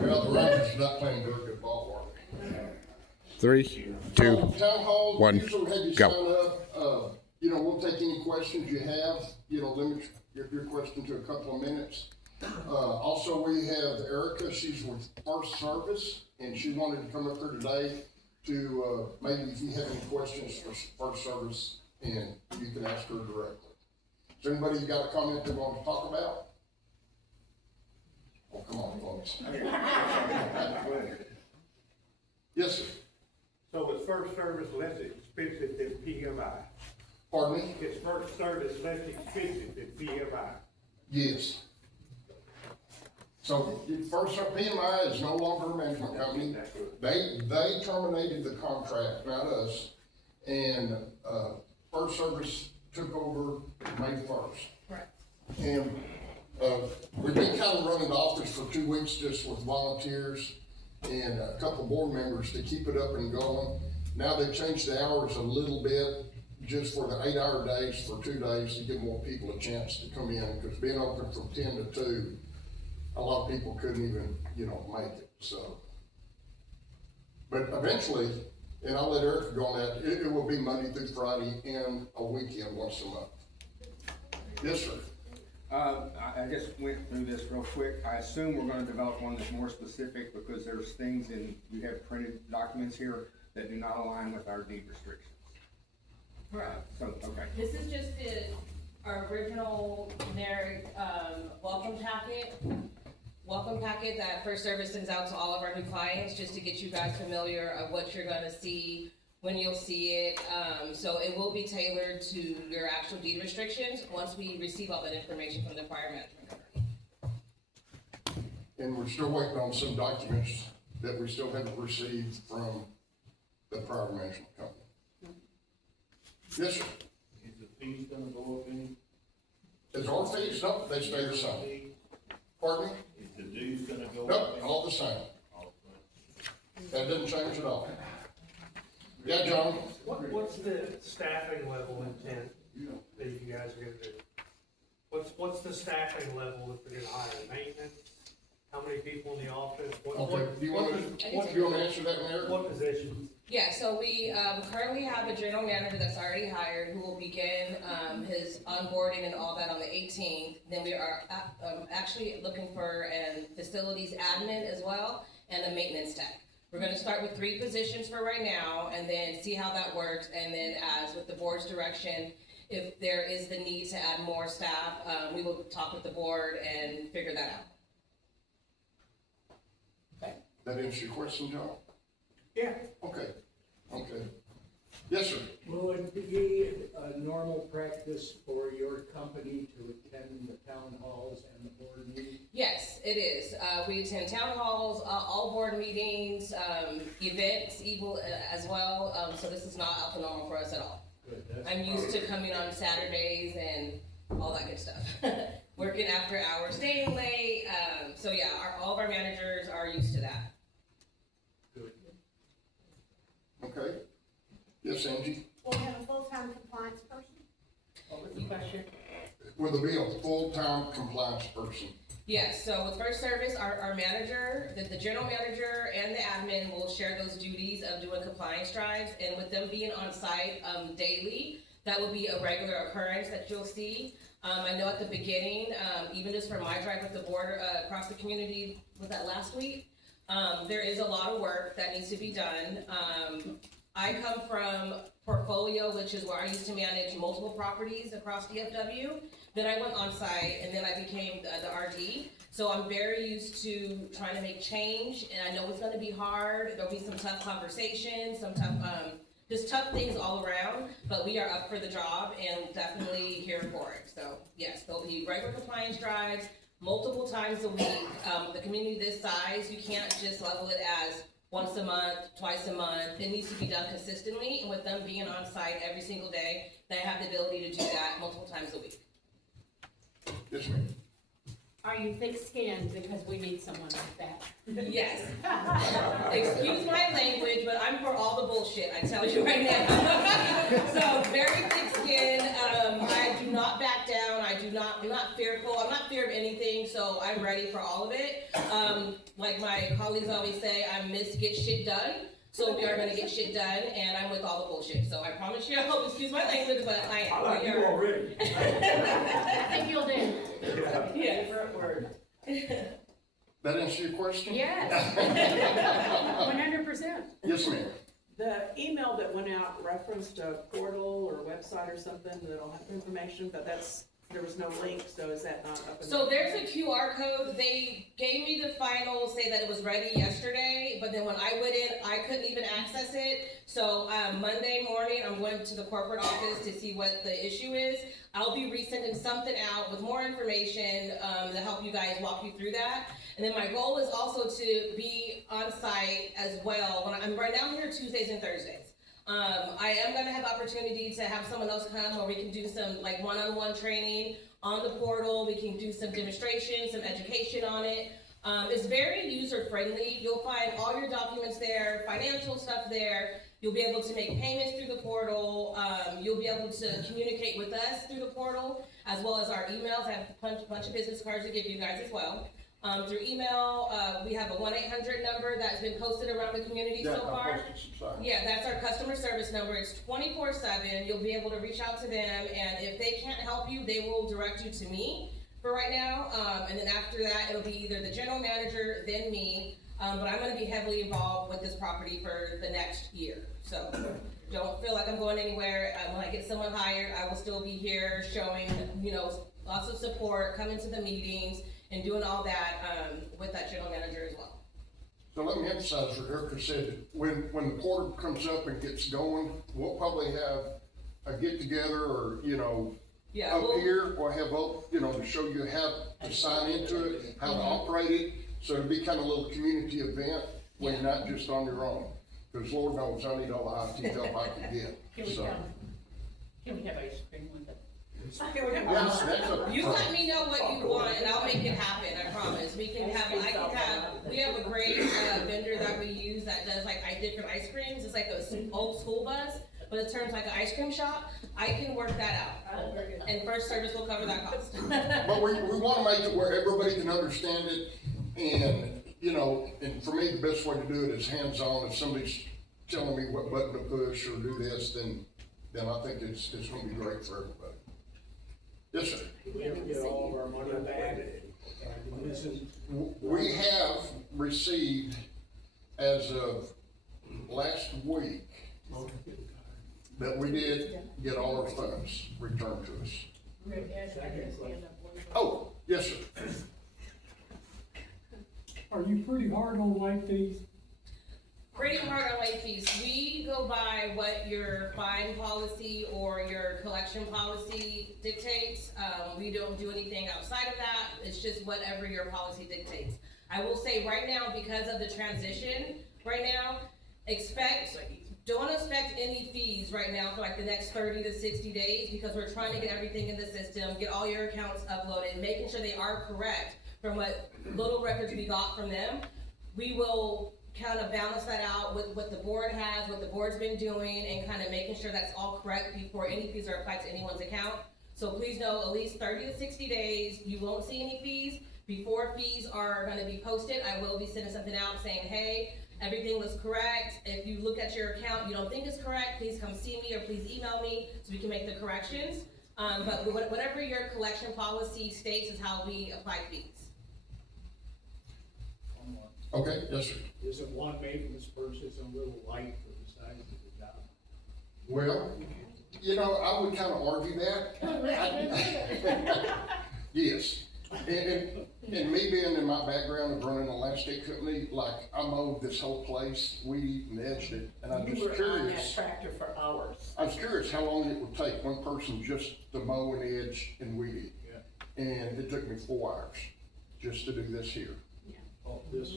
Well, the Rangers are not playing very good ball work. 3, 2, Town Hall, 1, usually have you go. sign up, we'll take any questions you have, limit your question to a couple of minutes. Also, we have Erica, she's with First Service, and she wanted to come up here today to, maybe if you have any questions for First Service, and you can ask her directly. Is there anybody you got a comment they want to talk about? Oh, come on, folks. Yes, sir. So is First Service less expensive than PMI? Pardon me? Is First Service less expensive than PMI? Yes. So, First, PMI is no longer a management company. They terminated the contract, not us, and, First Service took over May 1st. Right. And, we've been kind of running the office for 2 weeks just with volunteers and a couple board members to keep it up and going. Now they've changed the hours a little bit, just for the 8-hour days for 2 days to give more people a chance to come in, because being open from 10 to 2, a lot of people couldn't even, make it, so. But eventually, and I'll let Eric go on that, it will be Monday through Friday and a weekend once a month. Yes, sir. I just went through this real quick. I assume we're gonna develop one that's more specific because there's things you have printed documents here that do not align with our deed restrictions. Right. Okay. This is just our original generic, welcome packet that First Service sends out to all of our new clients, just to get you guys familiar of what you're gonna see, when you'll see it. So it will be tailored to your actual deed restrictions once we receive all that information from the prior management company. And we're still waiting on some documents that we still haven't received from the prior management company. Yes, sir. Is the fees gonna go up any? Is our fees, no, they stay the same. Pardon me? Is the dues gonna go up? Nope, any? all the same. That didn't change at all. Yeah, John? What's the staffing level intent that you guys are gonna do? What's the staffing level that they're gonna hire? Maintenance? How many people in the office? Okay, do you want to answer that one, Eric? What positions? Yeah, so we currently have a general manager that's already hired who will begin his onboarding and all that on the 18th. Then we are actually looking for a facilities admin as well and a maintenance tech. We're gonna start with 3 positions for right now and then see how that works. And then as with the board's direction, if there is the need to add more staff, we will talk with the board and figure that out. Okay. That answer your question, John? Yeah. Okay. Yes, sir. Will it be a normal practice for your company to attend the town halls and the board meetings? Yes, it is. We attend town halls, all board meetings, events, as well. So this is not out the normal for us at all. Good, that's I'm used to coming on Saturdays and all that good stuff. Working after hours, staying late. So yeah, all of our managers are used to that. good. Okay. Yes, Angie? Will we have a full-time compliance person? Will there be a full-time compliance person? Yes, so with First Service, our manager, the general manager and the admin will share those duties of doing compliance drives, and with them being on site daily, that will be a regular occurrence that you'll see. I know at the beginning, even just for my drive with the board across the community, was that last week? There is a lot of work that needs to be done. I come from portfolio, which is where I used to manage multiple properties across DFW. Then I went on site and then I became the RD. So I'm very used to trying to make change, and I know it's gonna be hard. There'll be some tough conversations, some tough, just tough things all around, but we are up for the job and definitely here for it. So yes, there'll be regular compliance drives, multiple times a week. The community this size, you can't just level it as once a month, twice a month. It needs to be done consistently, and with them being on site every single day, they have the ability to do that multiple times a week. Yes, ma'am. Are you thick-skinned because we need someone like that? Yes. Excuse my language, but I'm for all the bullshit, I tell you right now. So very thick skin. I do not back down. I'm not fearful. I'm not fear of anything, so I'm ready for all of it. like my colleagues always say, I'm Miss Get Shit Done. So we are gonna get shit done, and I'm with all the bullshit. So I promise you, I hope excuse my language, but I like you already. I think you'll do. Yeah. Favorite word. That answer your question? Yes. 100%. Yes, ma'am. The email that went out referenced a portal or website or something that'll have information, but there was no link, so is that not up? So there's a QR code. They gave me the final, say that it was ready yesterday, but then when I went in, I couldn't even access it. So Monday morning, I'm going to the corporate office to see what the issue is. I'll be resending something out with more information to help you guys walk you through that. And then my goal is also to be on site as well. Right now I'm here Tuesdays and Thursdays. I am gonna have opportunity to have someone else come where we can do some like one-on-one training on the portal. We can do some demonstration, some education on it. It's very user-friendly. You'll find all your documents there, financial stuff there. You'll be able to make payments through the portal. You'll be able to communicate with us through the portal, as well as our emails. I have a bunch of business cards to give you guys as well. Through email, we have a 1-800 number that's been posted around the community so far. Yeah, that's our customer service number. It's 24/7. You'll be able to reach out to them, and if they can't help you, they will direct you to me for right now. And then after that, it'll be either the general manager, then me. But I'm going to be heavily involved with this property for the next year. So don't feel like I'm going anywhere. When I get someone hired, I will still be here showing, lots of support, coming to the meetings, and doing all that with that general manager as well. So let me emphasize what Erica said. When the portal comes up and gets going, we'll probably have a get together or, here, or have, to show you how to sign into it, how to operate it. So it'll be kind of a little community event when you're not just on your own. Because Lord knows I need all the IT help I can get. Can we have ice cream with it? Yes, that's a. You let me know what you want and I'll make it happen, I promise. We have a great vendor that we use that does like different ice creams. It's like an old school bus, but it turns like an ice cream shop. I can work that out. And First Service will cover that cost. But we want to make it where everybody can understand it. And, and for me, the best way to do it is hands-on. If somebody's telling me what button to push or do this, then I think it's going to be great for everybody. Yes, sir. We have to get all of our money back. We have received, as of last week, that we did get all our funds returned to us. Oh, yes, sir. Are you pretty hard on late fees? Pretty hard on late fees. We go by what your fine policy or your collection policy dictates. We don't do anything outside of that. It's just whatever your policy dictates. I will say right now, because of the transition right now, don't expect any fees right now for like the next 30 to 60 days because we're trying to get everything in the system, get all your accounts uploaded, making sure they are correct from what little records we got from them. We will kind of balance that out with what the board has, what the board's been doing, and kind of making sure that's all correct before any fees are applied to anyone's account. So please know, at least 30 to 60 days, you won't see any fees. Before fees are gonna be posted, I will be sending something out saying, hey, everything was correct. If you look at your account, you don't think it's correct, please come see me or please email me so we can make the corrections. But whatever your collection policy states is how we apply fees. Okay, yes, sir. Isn't one maintenance purchase a little light for the size of the job? Well, I would kind of argue that. Yes. And me being in my background of running a landscape company, like I mowed this whole place, weed and edged it, and I'm just curious. You were on that tractor for hours. I was curious how long it would take one person just to mow and edge and weed it. Yeah. And it took me 4 hours just to do this here. Oh, this.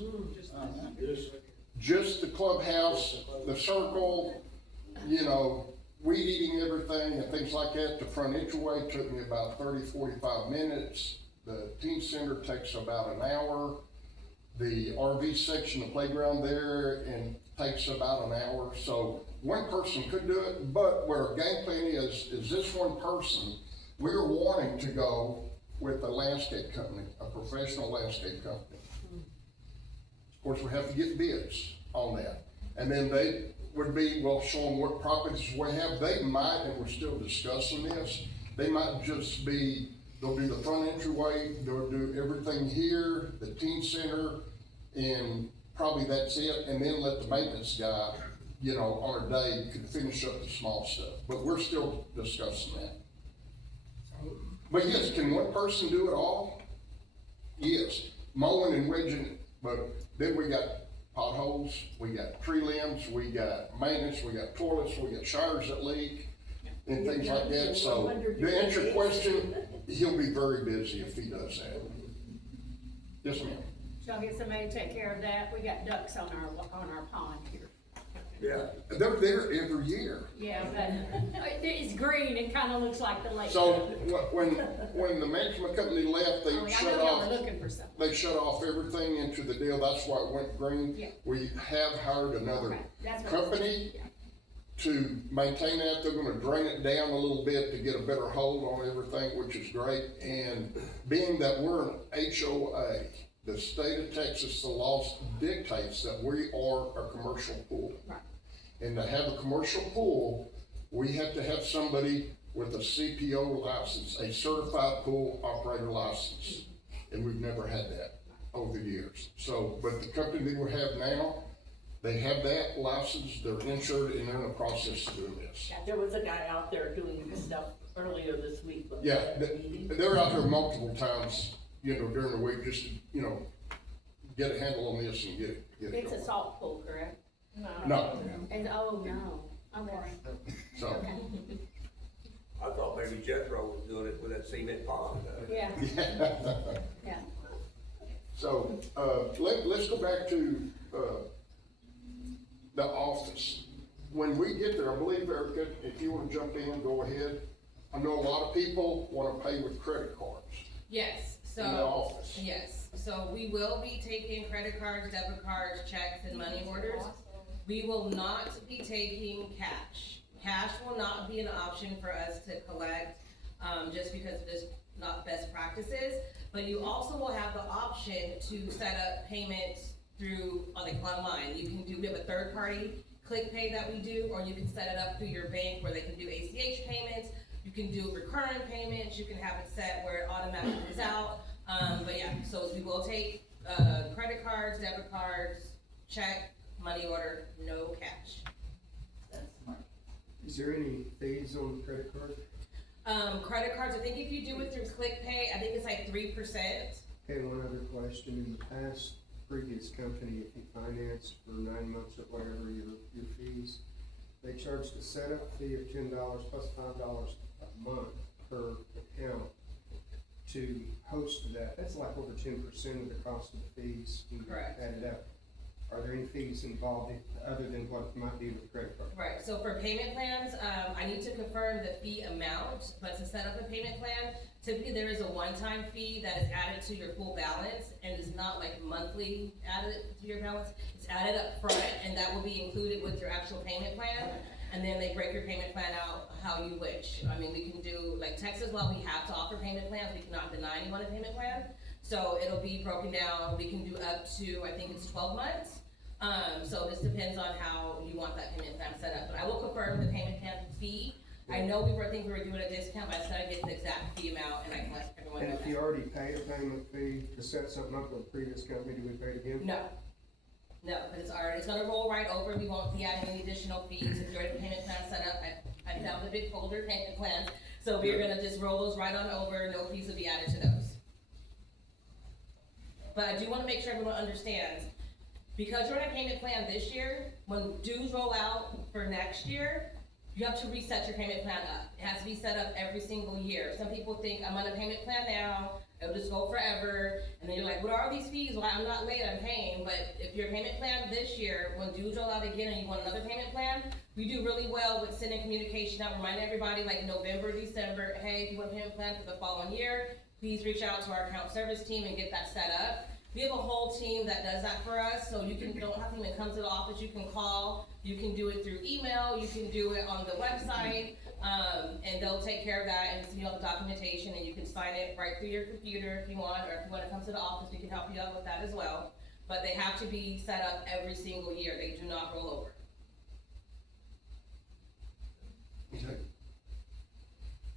Just the clubhouse, the circle, weed eating everything and things like that. The front entryway took me about 30, 45 minutes. The teen center takes about an hour. The RV section, the playground there, and takes about an hour. So one person could do it, but where our game plan is this one person, we're wanting to go with a landscape company, a professional landscape company. Of course, we have to get bids on that. And then they would be, well, show them what properties we have. They might, and we're still discussing this, they might just be, they'll do the front entryway, they'll do everything here, the teen center, and probably that's it, and then let the maintenance guy, you know, on a day could finish up the small stuff. But we're still discussing that. But yes, can one person do it all? Yes, mowing and wedging, but then we got potholes, we got tree limbs, we got maintenance, we got toilets, we got showers that leak, and things like that, so to answer your question, he'll be very busy if he does that. Yes, ma'am. Shall I get somebody to take care of that? We got ducks on our pond here. Yeah, they're there every year. Yeah, but it's green, it kinda looks like the lake. So, when the management company left, they Oh, I shut know y'all off, were looking for something. they shut off everything into the deal, that's why it went green. Yeah. We have hired another Okay, that's what I was company saying, to maintain that. They're gonna drain it down a little bit to get a better hold on everything, which is great. And being that we're an HOA, the state of Texas, the law dictates that we are a commercial pool. Right. And to have a commercial pool, we have to have somebody with a CPO license, a certified pool operator license. And we've never had that over the years. So, but the company that we have now, they have that license, they're insured, and they're in the process of doing this. There was a guy out there doing stuff earlier this week. Yeah, they're out there multiple times, you know, during the week, just to, you know, get a handle on this and get it It's a going. salt pool, correct? No, And, oh, no, okay. so, Okay, I thought maybe Jethro was doing it with that cement pond. yeah, yeah. so, let's go back to, the office. When we get there, I believe, Erica, if you wanna jump in, go ahead. I know a lot of people wanna pay with credit cards Yes, so. in the office. Yes, so we will be taking credit cards, debit cards, checks, and money orders. We will not be taking cash. Cash will not be an option for us to collect, just because it is not best practices. But you also will have the option to set up payments through, like, online. You can do, we have a third party click pay that we do, or you can set it up through your bank where they can do ACH payments. You can do recurring payments, you can have it set where it automatically goes out. But yeah, so we will take, credit cards, debit cards, check, money order, no cash. Is there any fees on the credit card? Credit cards, I think if you do it through ClickPay, I think it's like 3%. Okay, one other question. In the past, previous company, if you financed for 9 months or whatever your fees, they charged a setup fee of $10 plus $5 a month per account to host that. That's like over 10% of the cost of the fees when you Correct. add it up. Are there any fees involved other than what might be with the credit card? Right, so for payment plans, I need to confirm the fee amount, but to set up a payment plan, typically there is a one-time fee that is added to your full balance, and is not like monthly added to your balance. It's added up front, and that will be included with your actual payment plan, and then they break your payment plan out how you wish. I mean, we can do, like Texas law, we have to offer payment plans, we cannot deny anyone a payment plan. So it'll be broken down, we can do up to, I think it's 12 months. So this depends on how you want that payment plan set up, but I will confirm the payment plan fee. I know we were thinking we were doing a discount, but I said I get the exact fee amount and I can let everyone know And if you that. already paid a payment fee to set something up with a previous company, do we pay it again? No, because it's gonna roll right over, we won't be adding any additional fees. If you're already payment plan set up, I found the big folder payment plans, so we're gonna just roll those right on over, no fees will be added to those. But I do wanna make sure everyone understands, because you're on a payment plan this year, when dues roll out for next year, you have to reset your payment plan up. It has to be set up every single year. Some people think, I'm on a payment plan now, it'll just go forever, and then you're like, what are these fees? Well, I'm not late, I'm paying. But if your payment plan this year, when dues roll out again and you want another payment plan, we do really well with sending communication out, reminding everybody like November, December, hey, if you want a payment plan for the following year, please reach out to our account service team and get that set up. We have a whole team that does that for us, so you don't have to even come to the office, you can call, you can do it through email, you can do it on the website, and they'll take care of that and send you all the documentation, and you can sign it right through your computer if you want, or if you wanna come to the office, we can help you out with that as well. but they have to be set up every single year, they do not roll over. Okay.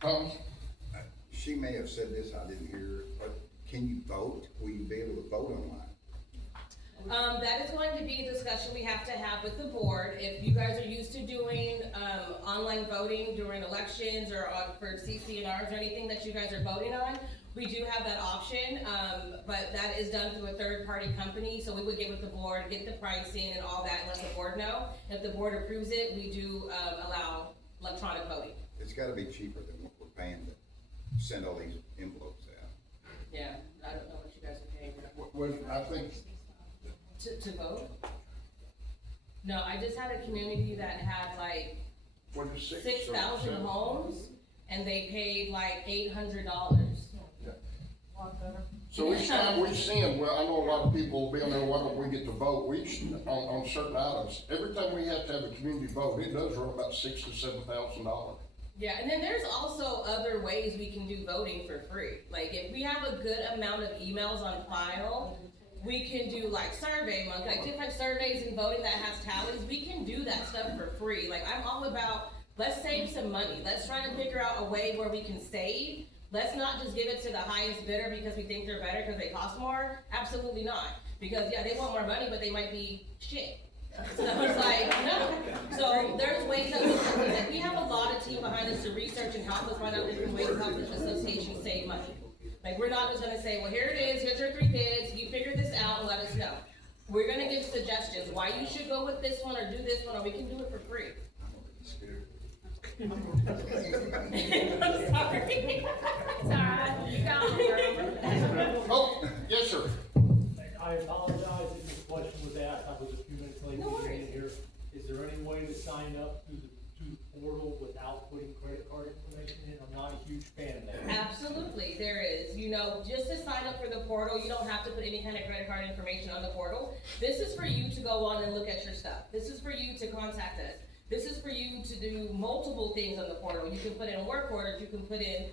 Thomas? She may have said this, I didn't hear it, but can you vote? Will you be able to vote online? That is going to be a discussion we have to have with the board. If you guys are used to doing, online voting during elections or for CCNRs or anything that you guys are voting on, we do have that option, but that is done through a third-party company, so we would get with the board, get the pricing and all that, and let the board know. If the board approves it, we do, allow electronic voting. It's gotta be cheaper than what we're paying to send all these envelopes out. Yeah, I don't know what you guys are paying When, I think, to vote. No, I just had a community that had like what is 6,000 7? homes, and they paid like $800. So each time we send, well, I know a lot of people will be on there, why don't we get to vote, on certain items, every time we have to have a community vote, it does run about $6,000 to $7,000. Yeah, and then there's also other ways we can do voting for free. Like if we have a good amount of emails on file, we can do like Survey Monkey, like different surveys and voting that has tallies. We can do that stuff for free. Like I'm all about, let's save some money. Let's try to figure out a way where we can save. Let's not just give it to the highest bidder because we think they're better because they cost more. Absolutely not. Because yeah, they want more money, but they might be shit. So it's like, no. So there's ways that we have a lot of team behind us to research and help us find out different ways to help the association save money. Like, we're not just gonna say, well, here it is, here's your 3 bids, you figure this out and let us know. We're gonna give suggestions, why you should go with this one or do this one, or we can do it for free. I'm sorry. It's all right, you got it. Oh, yes, sir. I apologize if this question was asked, I was a few minutes late No to get worries. in here. Is there any way to sign up through the portal without putting credit card information in? I'm not a huge fan of that. Absolutely, there is. You know, just to sign up for the portal, you don't have to put any kind of credit card information on the portal. This is for you to go on and look at your stuff. This is for you to contact us. This is for you to do multiple things on the portal. You can put in work orders, you can put in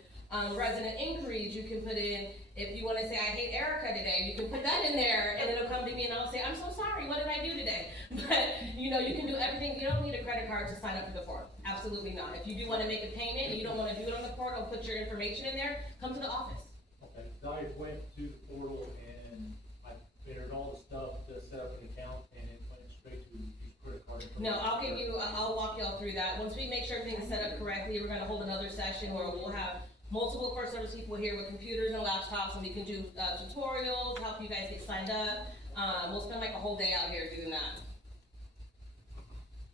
resident inquiries, you can put in, if you wanna say, I hate Erica today, you can put that in there, and it'll come to me and I'll say, I'm so sorry, what did I do today? But, you know, you can do everything, you don't need a credit card to sign up for the portal, absolutely not. If you do wanna make a payment and you don't wanna do it on the portal, put your information in there, come to the office. Okay, 'cause I went to the portal and I entered all the stuff to set up an account and it went straight to use credit card information. No, I'll walk y'all through that. Once we make sure everything's set up correctly, we're gonna hold another session where we'll have multiple first service people here with computers and laptops, and we can do tutorials, help you guys get signed up. We'll spend like a whole day out here doing that.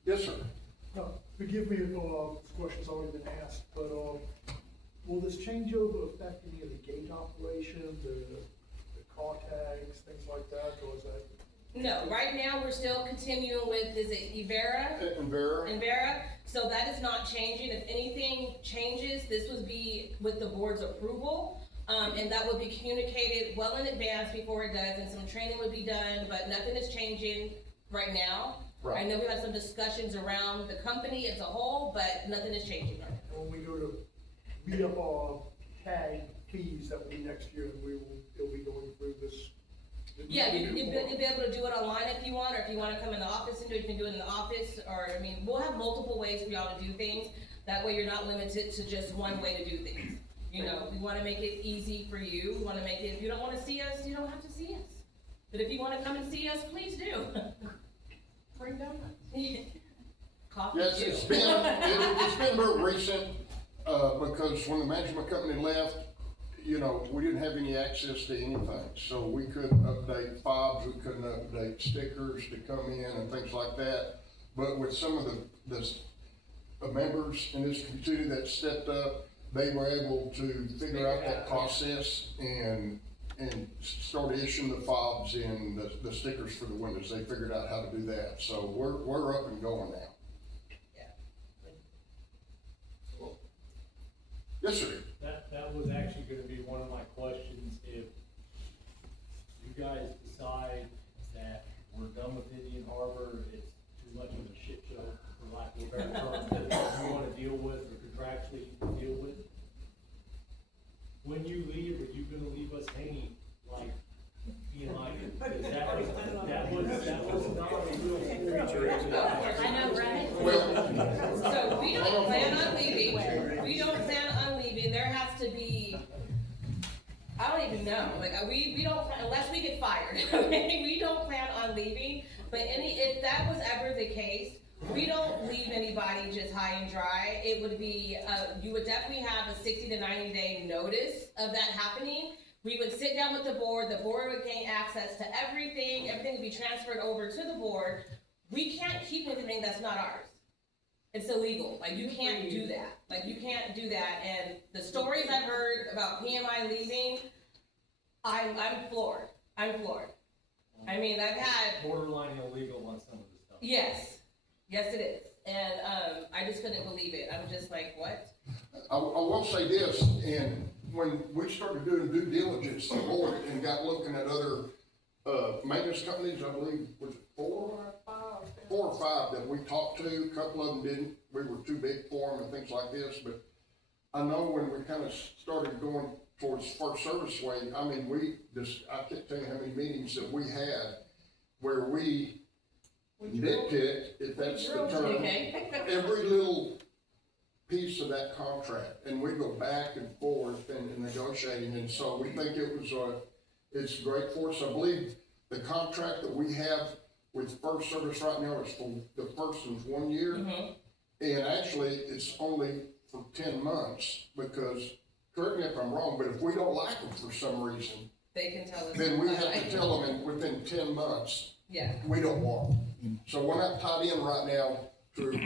Yes, sir. Forgive me if this question's already been asked, but will this changeover affect any of the gate operation, the car tags, things like that, or is that? No, right now, we're still continuing with, is it Ivera? Invera, so that is not changing. If anything changes, this would be with the board's approval. And that would be communicated well in advance before it does, and some training would be done, but nothing is changing right now. Right. I know we had some discussions around the company as a whole, but nothing is changing right now. When we go to beat up our tag fees, that will be next year, and it'll be going through this. Yeah, you'll be able to do it online if you want, or if you wanna come in the office and do it, you can do it in the office, or, I mean, we'll have multiple ways for y'all to do things. That way you're not limited to just one way to do things. You know, we wanna make it easy for you, we wanna make it, if you don't wanna see us, you don't have to see us. But if you wanna come and see us, please do. Bring donuts. Coffee Yes, too. it's been very recent, because when the management company left, you know, we didn't have any access to anything. So we couldn't update fobs, we couldn't update stickers to come in and things like that. But with some of the members in this community that stepped up, they were able to figure out that process and start issuing the fobs and the stickers for the windows. They figured out how to do that. So we're up and going now. Yes, sir. That was actually gonna be one of my questions, if you guys decide that we're done with Indian Harbor, it's too much of a shit show, for lack of a better term, that you wanna deal with or contractually deal with. When you leave, are you gonna leave us hanging, like, being like, is that I know, right? Well, So we don't plan on leaving, we don't plan on leaving, there has to be, I don't even know, like, we don't, unless we get fired, okay, we don't plan on leaving, but if that was ever the case, we don't leave anybody just high and dry. It would be, you would definitely have a 60 to 90 day notice of that happening. We would sit down with the board would gain access to everything would be transferred over to the board. We can't keep anything that's not ours. It's illegal, like you can't do that. Like you can't do that, and the stories I've heard about PMI leaving, I'm floored. I mean, I've had. Borderline illegal on some of this stuff. Yes it is, and I just couldn't believe it. I'm just like, what? I will say this, and when we started doing due diligence on the board and got looking at other, maintenance companies, I believe, was it four or five that we talked to, a couple of them didn't, we were too big for them and things like this, but I know when we kind of started going towards First Service Way, I mean, I can't tell you how many meetings that we had where we nitpicked, if that's the term, every little piece of that contract, and we go back and forth and negotiating, and so we think it's great for us. I believe the contract that we have with First Service right now is for the first one's 1 year, and actually it's only for 10 months, because, correct me if I'm wrong, but if we don't like them for some reason, They can tell us. then we have to tell them within 10 months, Yeah. we don't want them. So we're not tied in right now to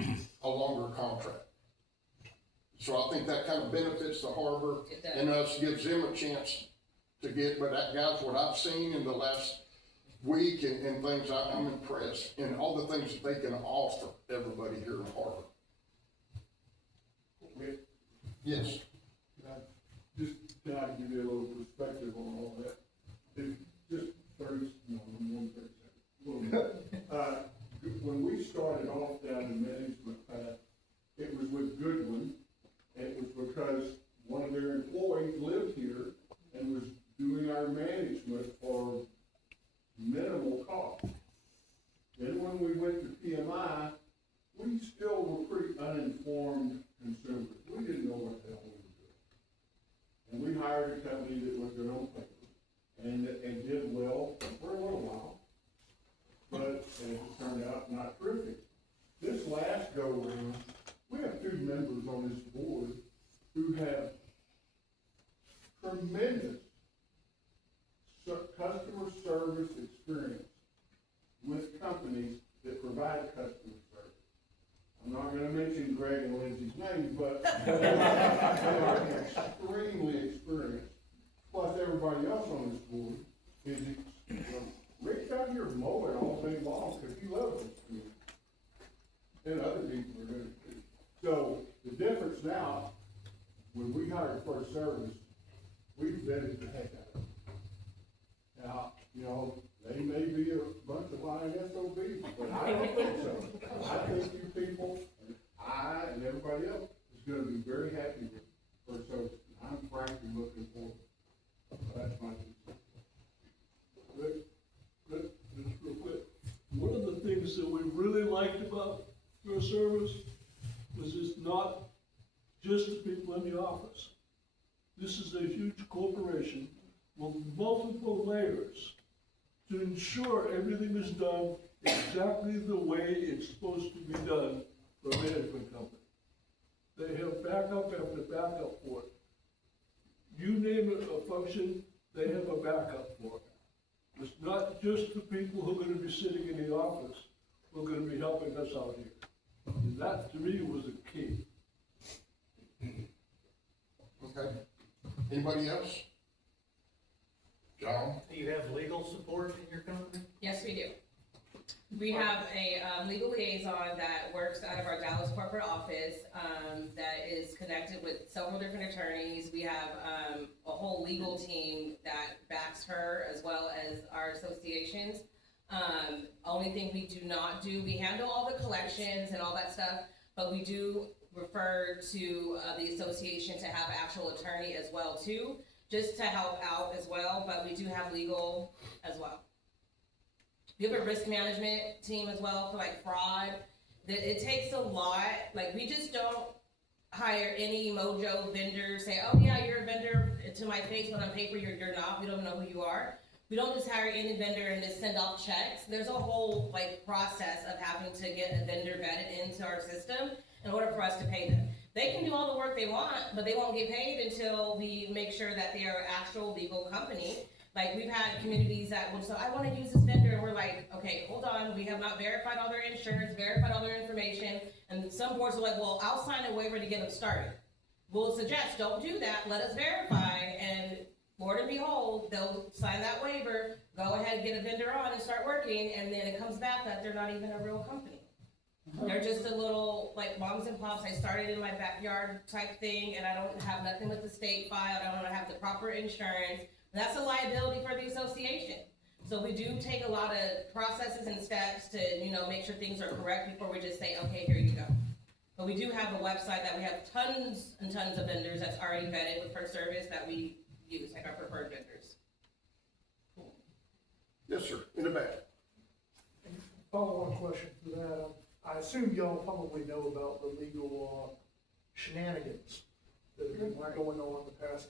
a longer contract. So I think that kind of benefits the harbor It does. and us, gives them a chance to get, but that, guys, what I've seen in the last week and things, I'm impressed in all the things that they can offer everybody here in the harbor. Yes. Just to give you a little perspective on all that, just 30, no, more than 30 seconds. When we started off down the management path, it was with Goodwin. It was because one of their employees lived here and was doing our management for minimal cost. Then when we went to PMI, we still were pretty uninformed consumers. We didn't know what the hell we were doing. And we hired a company that was good on paper and did well for a little while. But as it turned out, not terrific. This last go around, we have two members on this board who have tremendous customer service experience with companies that provide customer service. I'm not gonna mention Greg and Lindsay's names, but they are extremely experienced. Plus, everybody else on this board is, Rick's out here mowing all day long because he loves this community. And other people are doing it too. So, the difference now, when we hired First Service, we vetted the heck out of it. Now, they may be a bunch of lying SOBs, but I don't think so. I think you people, I and everybody else is gonna be very happy with First Service. I'm frankly looking forward. That's my concern. Just real quick. One of the things that we really liked about First Service was it's not just the people in the office. This is a huge corporation with multiple layers to ensure everything is done exactly the way it's supposed to be done for a management company. They have backup after backup for it. You name it, a function, they have a backup for it. It's not just the people who are gonna be sitting in the office who are gonna be helping us out here. And that, to me, was a key. Okay. Anybody else? John? Do you have legal support in your company? Yes, we do. We have a legal liaison that works out of our Dallas corporate office that is connected with several different attorneys. We have a whole legal team that backs her as well as our associations. Only thing we do not do, we handle all the collections and all that stuff, but we do refer to the association to have an actual attorney as well too, just to help out as well, but we do have legal as well. We have a risk management team as well for like fraud. It takes a lot, like, we just don't hire any mojo vendor, say, oh yeah, you're a vendor to my face, when on paper you're not, we don't know who you are. We don't just hire any vendor and just send off checks. There's a whole like process of having to get a vendor vetted into our system in order for us to pay them. They can do all the work they want, but they won't get paid until we make sure that they are an actual legal company. Like, we've had communities that will say, I wanna use this vendor, and we're like, okay, hold on, we have not verified all their insurance, verified all their information, and some boards are like, well, I'll sign a waiver to get them started. We'll suggest, don't do that, let us verify, and Lord and behold, they'll sign that waiver, go ahead, get a vendor on and start working, and then it comes back that they're not even a real company. They're just a little, like, moms and pops, I started in my backyard type thing, and I don't have nothing with the state filed, I don't have the proper insurance. That's a liability for the association. So we do take a lot of processes and steps to, you know, make sure things are correct before we just say, okay, here you go. But we do have a website that we have tons and tons of vendors that's already vetted with First Service that we use, like our preferred vendors. Yes, sir, in the back. Follow-on question for that. I assume y'all probably know about the legal shenanigans that have been going on the past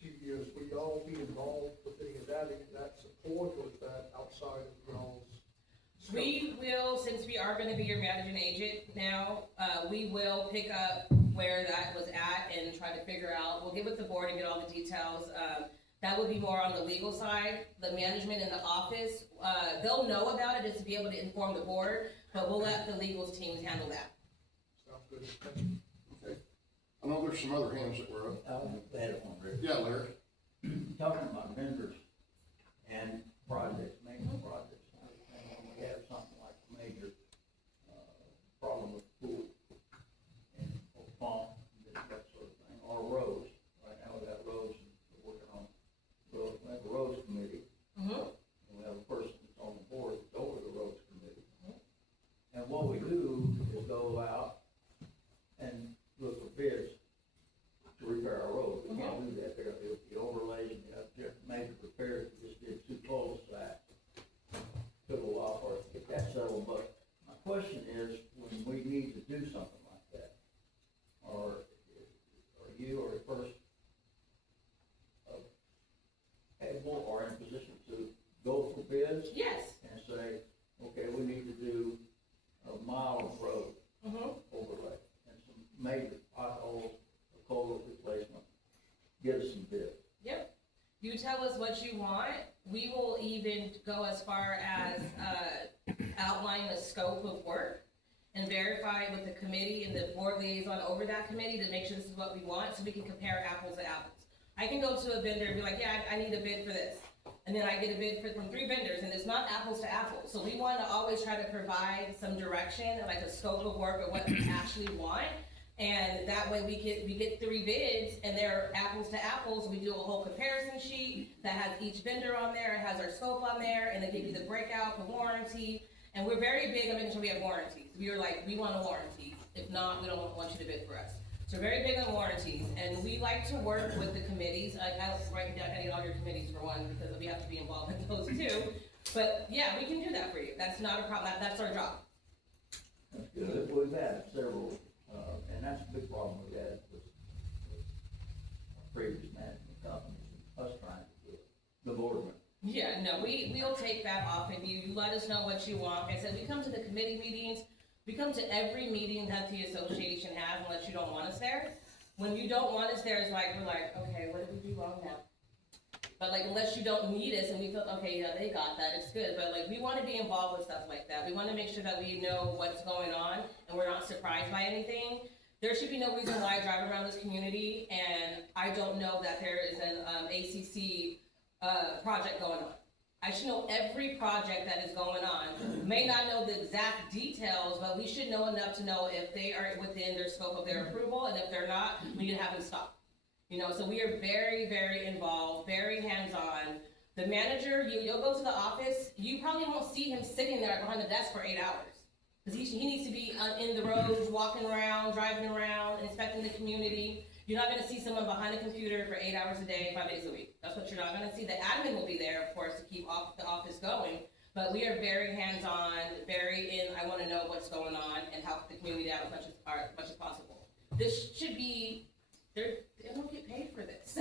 few years. Will y'all be involved with any of that support, or is that outside of y'all's scope? We will, since we are gonna be your managing agent now, we will pick up where that was at and try to figure out, we'll get with the board and get all the details. That would be more on the legal side. The management in the office, they'll know about it just to be able to inform the board, but we'll let the legals teams handle that. Sounds good. Thank you. Okay. I know there's some other hands that were up. Yeah, Larry. Talking about vendors and projects, maintenance projects, and when we have something like a major, problem with pool and or pump, that sort of thing, or roads. Right now we got roads, and we're working on roads, we have a roads committee. And we have a person that's on the board that's over the roads committee. And what we do is go out and look for bids to repair our road. We can't do that, there will be overlays, and you have different major repairs, we just did 2 cul-de-sacs. Took a while for us to get that settled, but my question is, when we need to do something like that, are you or the first able or in position to go for bids? Yes. And say, okay, we need to do a mile of road overlay and some major potholes, a culvert replacement, get us some bids. Yep. You tell us what you want. We will even go as far as outlining a scope of work and verify with the committee and the board liaison over that committee to make sure this is what we want, so we can compare apples to apples. I can go to a vendor and be like, yeah, I need a bid for this. And then I get a bid from 3 vendors, and it's not apples to apples. So we want to always try to provide some direction, like a scope of work of what we actually want. And that way we get 3 bids, and they're apples to apples. We do a whole comparison sheet that has each vendor on there, it has our scope on there, and they give you the breakout, the warranty. And we're very big on making sure we have warranties. We were like, we want a warranty. If not, we don't want you to bid for us. So we're very big on warranties, and we like to work with the committees. I need all your committees for one, because we have to be involved in those too. But yeah, we can do that for you. That's not a problem. That's our job. That's good. We've had several, and that's a big problem we had with previous management companies, us trying to do it, the board. Yeah, no, we'll take that off of you. You let us know what you want. Like I said, we come to the committee meetings. We come to every meeting that the association has unless you don't want us there. When you don't want us there, it's like, we're like, okay, what did we do wrong now? But like, unless you don't need us and we feel, okay, yeah, they got that, it's good. But like, we want to be involved with stuff like that. We want to make sure that we know what's going on and we're not surprised by anything. There should be no reason why I drive around this community and I don't know that there is an ACC project going on. I should know every project that is going on. May not know the exact details, but we should know enough to know if they are within their scope of their approval, and if they're not, we need to have them stop. You know, so we are very, very involved, very hands-on. The manager, you'll go to the office, you probably won't see him sitting there behind the desk for 8 hours. Because he needs to be in the roads, walking around, driving around, inspecting the community. You're not gonna see someone behind a computer for 8 hours a day, 5 days a week. That's what you're not gonna see. The admin will be there, of course, to keep the office going, But we are very hands-on, very in, I wanna know what's going on and help the community out as much as possible. This should be, they don't get paid for this.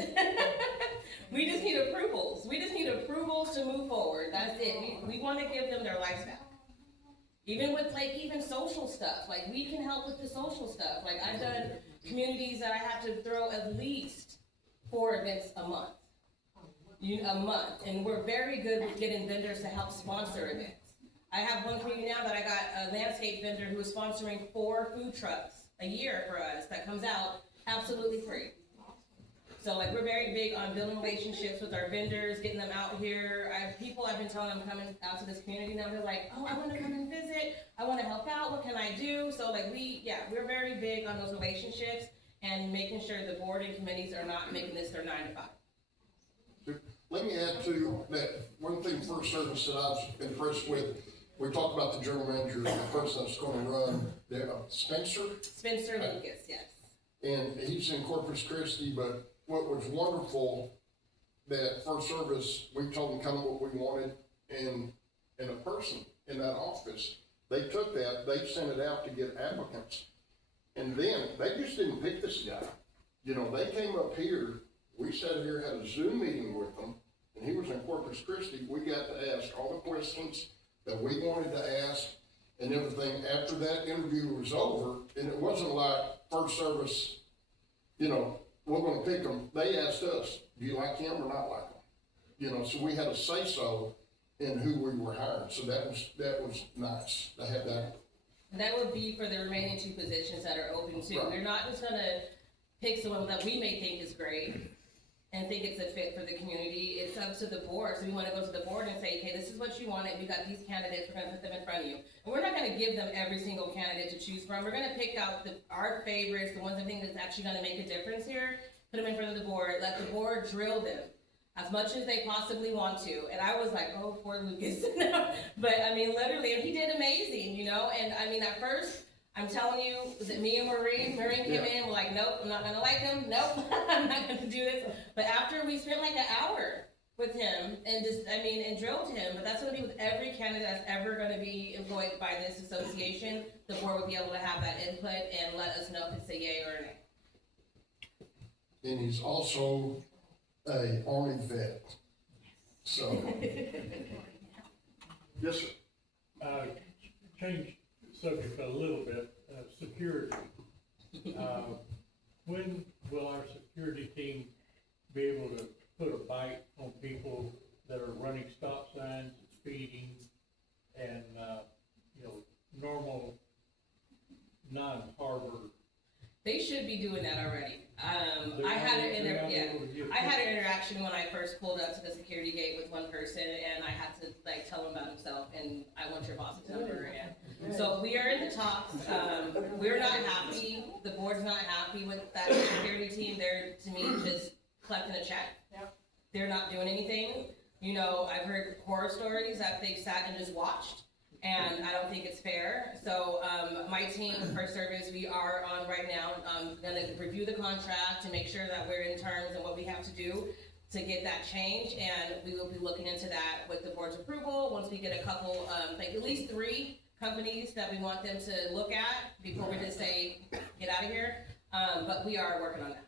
We just need approvals. We just need approvals to move forward. That's it. We wanna give them their lives back. Even with even social stuff, like we can help with the social stuff. Like I've done communities that I have to throw at least 4 events a month. And we're very good with getting vendors to help sponsor events. I have one community now that I got a landscape vendor who is sponsoring 4 food trucks a year for us that comes out absolutely free. So like we're very big on building relationships with our vendors, getting them out here. I've been telling them coming out to this community now, they're like, oh, I want to come and visit. I want to help out. What can I do? So like we're very big on those relationships and making sure the board and committees are not making this their 9 to 5. Let me add to that, one thing First Service that I was impressed with, we talked about the general manager, the person that's gonna run, Spencer, Lucas, yes. and he's in Corpus Christi, but what was wonderful, that First Service, we told them kind of what we wanted, and a person in that office, they took that, they sent it out to get applicants, and then, they just didn't pick this guy. You know, they came up here, we sat here, had a Zoom meeting with him, and he was in Corpus Christi. We got to ask all the questions that we wanted to ask and everything. After that interview was over, and it wasn't like First Service, you know, we're gonna pick him. They asked us, do you like him or not like him? You know, so we had a say-so in who we were hiring. So that was nice to have that. And that would be for the remaining 2 positions that are open too. Right. We're not just gonna pick someone that we may think is great and think it's a fit for the community. It's up to the board. So we wanna go to the board and say, okay, this is what you wanted. We got these candidates, we're gonna put them in front of you. And we're not gonna give them every single candidate to choose from. We're gonna pick out our favorites, the ones that think that's actually gonna make a difference here, put them in front of the board, let the board drill them as much as they possibly want to. And I was like, oh, poor Lucas. But I mean, literally, and he did amazing, you know? And I mean, at first, I'm telling you, was it me and Maureen? Maureen came in, we're like, nope, I'm not gonna like him, nope, I'm not gonna do this. But after we spent like an hour with him and and drilled him, but that's gonna be with every candidate that's ever gonna be employed by this association, the board would be able to have that input and let us know if it's a yay or a nay. And he's also a Army vet. So, yes, sir. Change the subject a little bit, security. When will our security team be able to put a bite on people that are running stop signs, speeding, and, normal non-harbor? They should be doing that already. I had an interaction when I first pulled up to the security gate with one person, and I had to tell him about himself, and I want your boss's number. And so we are in the talks. We're not happy. The board's not happy with that security team. They're, to me, just collecting a check. They're not doing anything. You know, I've heard horror stories that they've sat and just watched. And I don't think it's fair. So my team, First Service, we are on right now, gonna review the contract to make sure that we're in terms and what we have to do to get that change. And we will be looking into that with the board's approval. Once we get a couple, at least 3 companies that we want them to look at before we just say, get out of here. But we are working on that.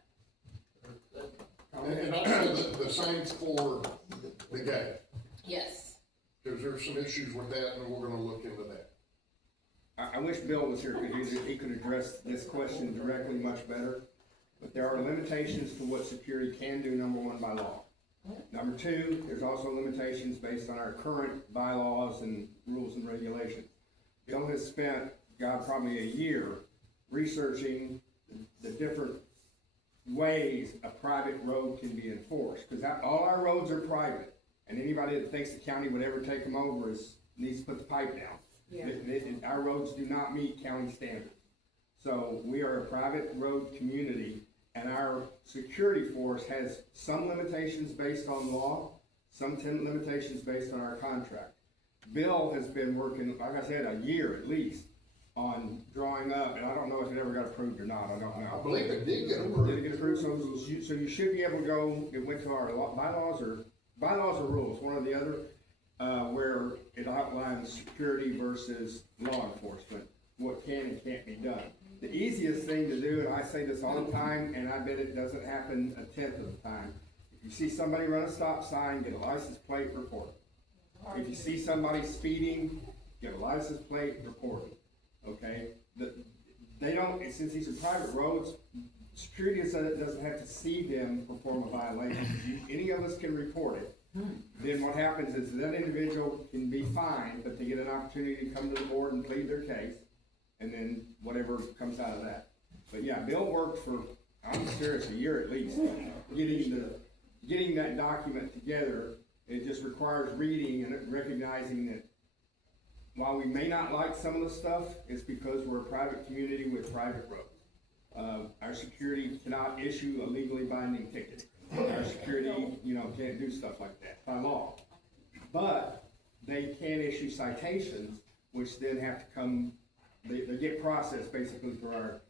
And also the same for the gate. Yes. Because there's some issues with that, and we're gonna look into that. I wish Bill was here, because he could address this question directly much better. But there are limitations to what security can do, number 1, by law. Number 2, there's also limitations based on our current bylaws and rules and regulations. Bill has spent, probably a year researching the different ways a private road can be enforced. Because all our roads are private. And anybody that thinks the county would ever take them over needs to put the pipe down. Yeah. Our roads do not meet county standards. So we are a private road community, and our security force has some limitations based on law, some limitations based on our contract. Bill has been working, like I said, a year at least, on drawing up, and I don't know if it ever got approved or not, I don't know. I believe it did get approved. Did it get approved? So you should be able to go, it went to our bylaws or rules, one or the other, where it outlines security versus law enforcement, what can and can't be done. The easiest thing to do, and I say this all the time, and I bet it doesn't happen a tenth of the time. If you see somebody run a stop sign, get a license plate, report it. If you see somebody speeding, get a license plate, report it, okay? They don't, since these are private roads, security doesn't have to see them perform a violation. Any of us can report it. Then what happens is that individual can be fined, but they get an opportunity to come to the board and plead their case, and then whatever comes out of that. But yeah, Bill worked for, I'm serious, a year at least, getting that document together. It just requires reading and recognizing that while we may not like some of the stuff, it's because we're a private community with private roads. Our security cannot issue a legally binding ticket. Our security, can't do stuff like that by law. But they can issue citations, which then have to come, they get processed basically through our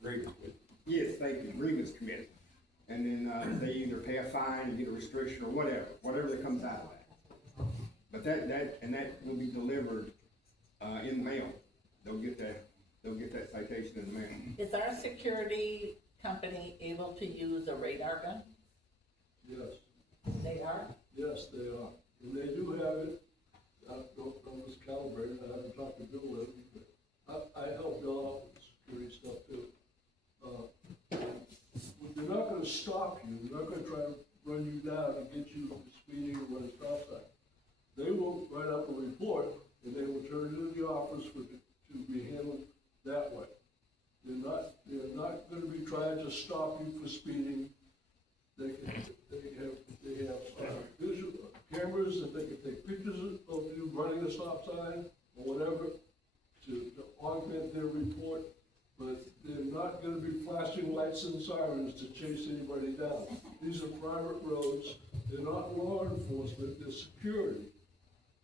Grievance. yes, thank you, grievance committee. And then, they either pay a fine and get a restriction or whatever that comes out of that. But that will be delivered, in the mail. They'll get that citation in the mail. Is our security company able to use a radar gun? Yes, They are? yes, they are. And they do have it. I don't know if it's calibrated. I haven't talked to Bill lately, but I help Bill out with the security stuff too. They're not gonna stop you. They're not gonna try to run you down and get you speeding or run a stop sign. They will write up a report and they will turn it into the office to be handled that way. They're not gonna be trying to stop you for speeding. They have visual cameras that they can take pictures of you running a stop sign or whatever to augment their report. But they're not gonna be flashing lights and sirens to chase anybody down. These are private roads. They're not law enforcement, they're security.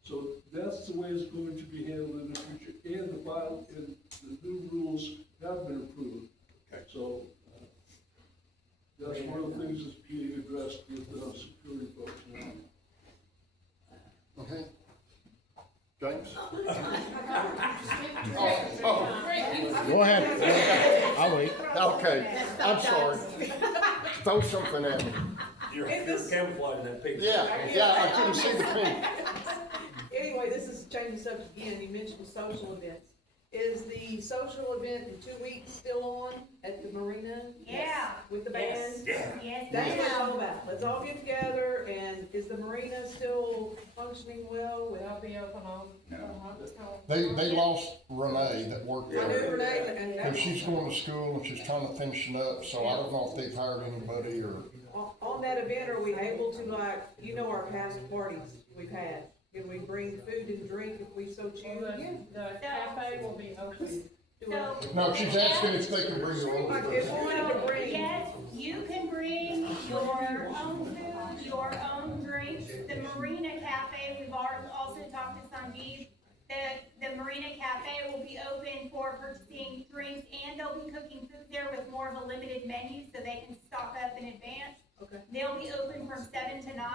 So that's the way it's going to be handled in the future, and the new rules have been approved. Okay. So, that's one of the things that's being addressed with the security folks now. Okay. James? Go ahead. I'll wait. Okay, I'm sorry. Throw something at me. You're camouflaging that picture. Yeah, I couldn't see the pink. Anyway, this is changing subject again, you mentioned social events. Is the social event in 2 weeks still on at the marina? Yeah. With the band? Yeah. Yes, That's what it's ma'am. all about. Let's all get together, and is the marina still functioning well with? They'll be open all. They lost Renee that worked I knew there. Renee, and And that's, she's going to school and she's trying to finish it up, so I don't know if they've hired anybody or. on that event, are we able to our past parties we've had? Can we bring food and drink if we so choose? The cafe will be open. So, No, she's asking if they can bring their own If food. we wanted to bring, yes, you can bring your own food, your own drinks. The Marina Cafe, we've also talked to Sandeep. The Marina Cafe will be open for purchasing drinks, and they'll be cooking food there with more of a limited menu so they can stock up in advance. Okay. They'll be open from 7 to 9.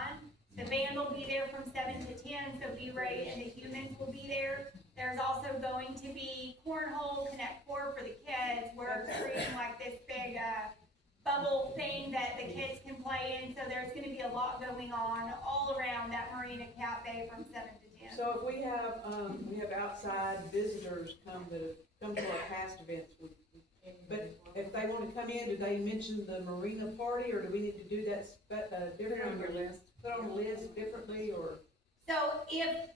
The band will be there from 7 to 10, so B-Ray and the Humans will be there. There's also going to be cornhole, Connect Four for the kids. We're creating like this big bubble thing that the kids can play in. So there's gonna be a lot going on all around that Marina Cafe from 7 to 10. so if we have outside visitors come that have come to our past events, but if they want to come in, do they mention the marina party, or do we need to do that differently? Put it on your list. Put on a list differently, or? So if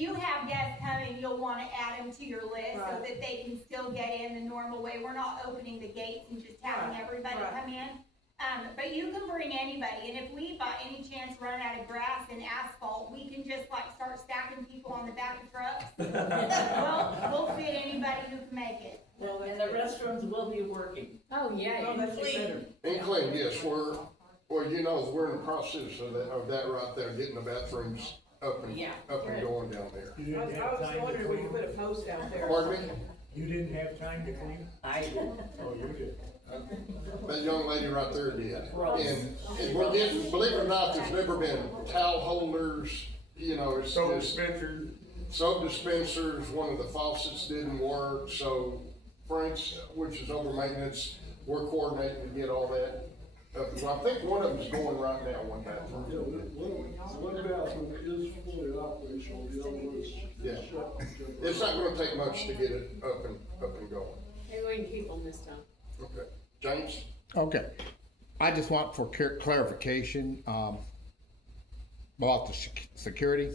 you have guests coming, you'll wanna add them to your list so Right. that they can still get in the normal way. We're not opening the gates and just having Right, everybody right. come in. But you can bring anybody, and if we by any chance run out of grass and asphalt, we can just like start stacking people on the back of trucks. We'll fit anybody who can make it. Well, And the restrooms will be working. Oh, yeah. Oh, that's better. And clean, yes, we're in the process of that right there, getting the bathrooms up and going down there. You I didn't was have time wondering, to we could clean? put a post out there. Pardon me? You didn't have time to clean? I did. Oh, you did. That young lady right there did. And we're getting, believe it or not, there's never been towel holders, you know, it's Soap just dispenser. soap dispensers, one of the faucets didn't work, so Frank's, which is over maintenance, we're coordinating to get all that. I think one of them's going right now, one bathroom. Yeah, one bathroom is fully operational, the other one's Yeah. shut. It's not gonna take much to get it up and going. Maybe we can keep them this time. Okay, James? Okay, I just want for clarification, about the security.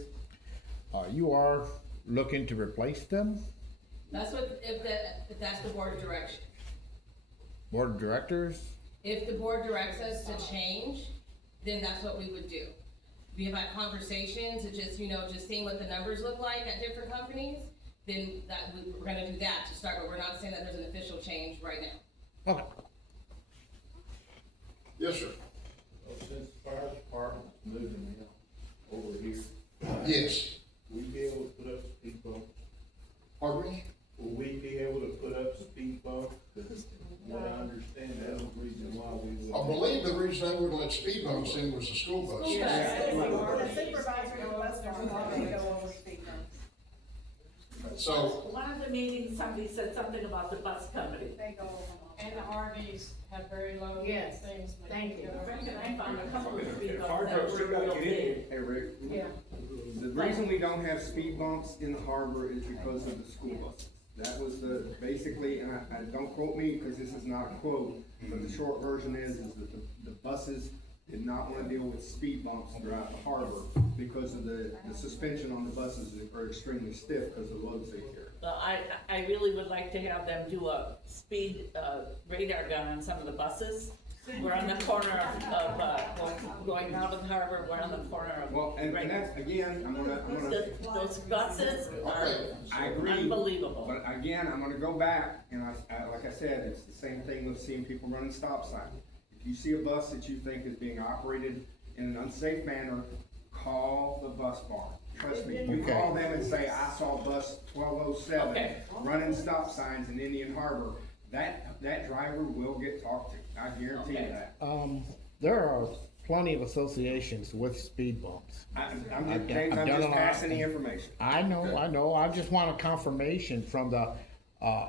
You are looking to replace them, That's what, if that's the board direction. board of directors? If the board directs us to change, then that's what we would do. We have had conversations, and just, just seeing what the numbers look like at different companies, then we're gonna do that to start, but we're not saying that there's an official change right now. Okay. Yes, sir. Well, since the fire department's moving now over here. Yes. Will we be able to put up speed bumps? Pardon me? Will we be able to put up speed bumps? Because what I understand, that's the reason why we would. I believe the reason they wouldn't let speed bumps in was the school bus. The supervisor and the bus driver, they go over speed bumps. So, One of the meetings, somebody said something about the bus company. They go over them. And the RVs have very low Yes, things. thank you. I reckon I found a couple of speed bumps Fire that trucks were still gotta real get in here. big. Hey, Rick, Yeah. the reason we don't have speed bumps in the harbor is because of the school buses. That was basically, and I don't quote me, because this is not a quote, but the short version is that the buses did not wanna deal with speed bumps throughout the harbor because of the suspension on the buses are extremely stiff because of the loads they carry. Well, I really would like to have them do a speed, radar gun on some of the buses. We're on the corner of going out of the harbor, we're on the corner of. Well, and that's, again, I'm gonna. Those buses are I agree. unbelievable. But again, I'm gonna go back, and like I said, it's the same thing with seeing people running stop signs. If you see a bus that you think is being operated in an unsafe manner, call the bus barn. Trust me, you Okay. call them and say, I saw bus 1207 Okay. running stop signs in Indian Harbor, that driver will get talked to, I guarantee you Okay. that. There are plenty of associations with speed bumps. I'm I've just, James, I'm done a just lot. passing the information. I know, I just want a confirmation from the,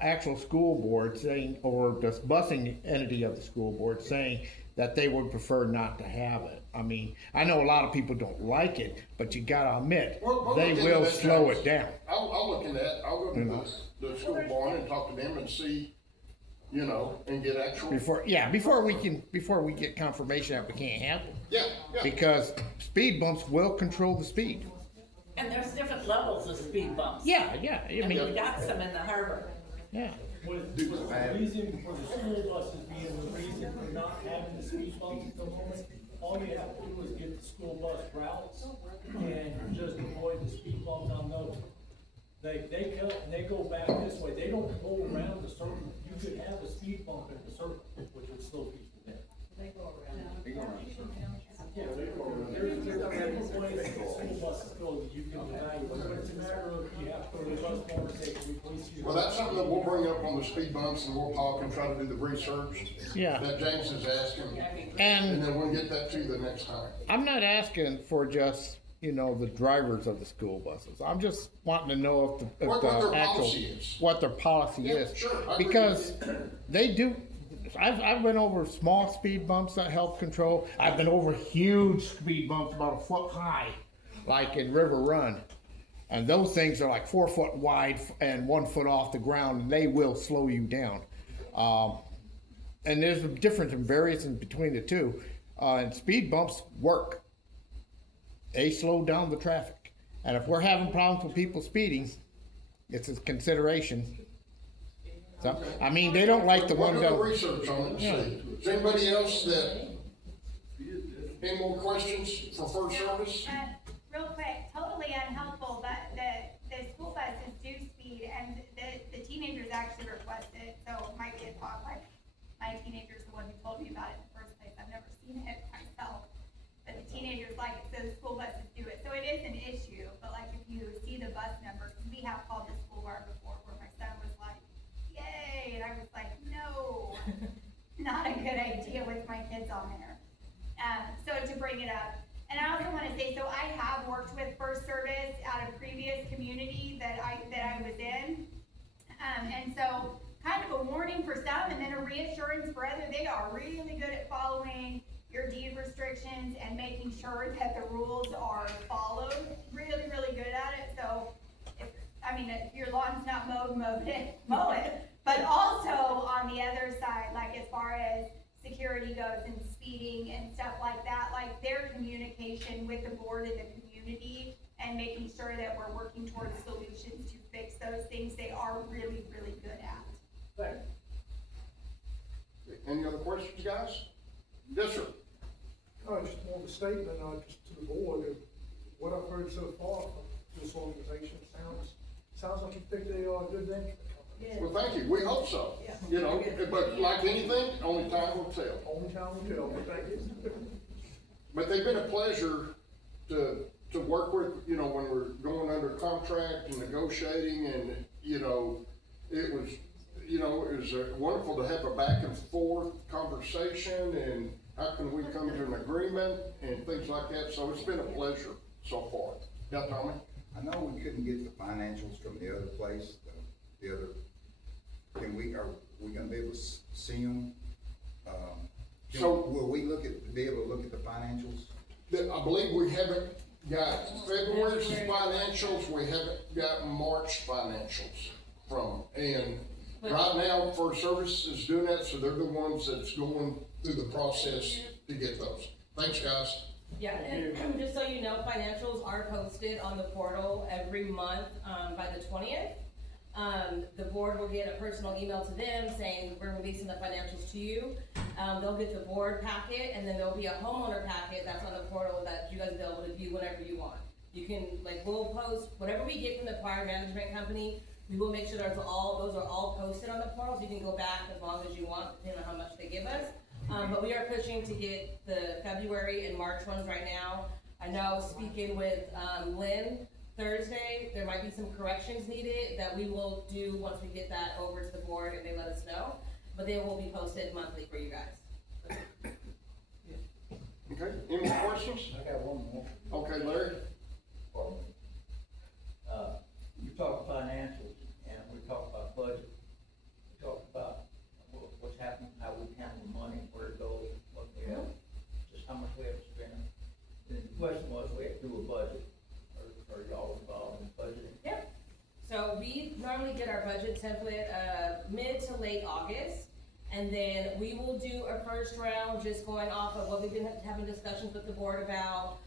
actual school board saying, or the busing entity of the school board saying that they would prefer not to have it. I mean, I know a lot of people don't like it, but you gotta admit, We'll they look into will that, slow James. it down. I'll look into that, I'll go to You know. the school barn and talk to them and see, and get actual. Before we get confirmation that we can't have it. Yeah. Because speed bumps will control the speed. And there's different levels of speed bumps. Yeah, I And mean, we got some in the harbor. yeah. With the reason for the school buses being the reason for not having the speed bumps at the moment, all you have to do is get the school bus routes and just avoid the speed bumps on those. They go back this way, they don't go around the circle. You could have a speed bump at the circle, which would slow people down. They go around. They go around the circle. Yeah, there's different ways that school buses go that you can evaluate, but it's a matter of, you have to go to the bus barn and say, can we please see? Well, that's something that we'll bring up on the speed bumps and we'll talk and try to do the research. Yeah. That James is asking, And and then we'll get that to you the next time. I'm not asking for just, the drivers of the school buses. I'm just wanting to know if What the their actual, policy is. what their policy Yeah, is. sure, I agree Because with they do, I've been over small speed bumps that help control. I've been over huge speed bumps about a foot high, like in River Run. And those things are like 4 foot wide and 1 foot off the ground, and they will slow you down. And there's a difference in variance between the two. And speed bumps work. They slow down the traffic. And if we're having problems with people speeding, it's a consideration. So, I mean, they don't like the We'll one do the go. research on it and Yeah. see. Is there anybody else that, any more questions for first service? Real quick, totally unhelpful, but the school buses do speed, and the teenagers actually request it, so it might be a talk, like, my teenager's the one who told me about it in the first place, I've never seen it myself. But the teenagers like it, so the school buses do it, so it is an issue, but like, if you see the bus number, we have called the school barn before, where my son was like, yay, and I was like, no. kids on there. So to bring it up. And I also wanna say, so I have worked with First Service at a previous community that I was in. And so, kind of a warning for some and then a reassurance for others, they are really good at following your deed restrictions and making sure that the rules are followed. Really, really good at it. So, if your lawn's not mowed, mow it. But also on the other side, like as far as security goes and speeding and stuff like that, like their communication with the board and the community and making sure that we're working towards solutions to fix those things, they are really, really good at. Any other questions, guys? Yes, sir. Just more of a statement, just to the board, of what I've heard so far from this organization sounds like you think they are a good venture. Well, thank you, we hope so. You know, but like anything, only time will tell. Only time will tell, but thank you. But they've been a pleasure to work with, you know, when we're going under contract and negotiating and, you know, it was wonderful to have a back and forth conversation and how can we come to an agreement and things like that. So it's been a pleasure so far. Yeah, Tommy? I know we couldn't get the financials from the other place, are we gonna be able to see them? So- will we be able to look at the financials? I believe we haven't got February's financials, we haven't got March financials from, and right now, First Service is doing that, so they're the ones that's going through the process to get those. Thanks, guys. Yeah, and just so you know, financials are posted on the portal every month, by the 20th. The board will get a personal email to them saying, we're releasing the financials to you. They'll get the board packet, and then there'll be a homeowner packet that's on the portal that you guys will be able to view whenever you want. You can, we'll post, whatever we get from the fire management company, we will make sure those are all posted on the portal, so you can go back as long as you want, depending on how much they give us. But we are pushing to get the February and March ones right now. I know, speaking with, Lynn, Thursday, there might be some corrections needed that we will do once we get that over to the board and they let us know. But they will be posted monthly for you guys. Okay, any more questions? I got one more. Okay, Larry? You talk financials, and we talk about budget, we talk about what's happening, how we handle the money, where it goes, what we have, just how much we have to spend. And the question was, we have to do a budget, or y'all involved in budgeting? Yep. So we normally get our budget template, mid to late August. And then we will do a first round, just going off of what we've been having discussions with the board about.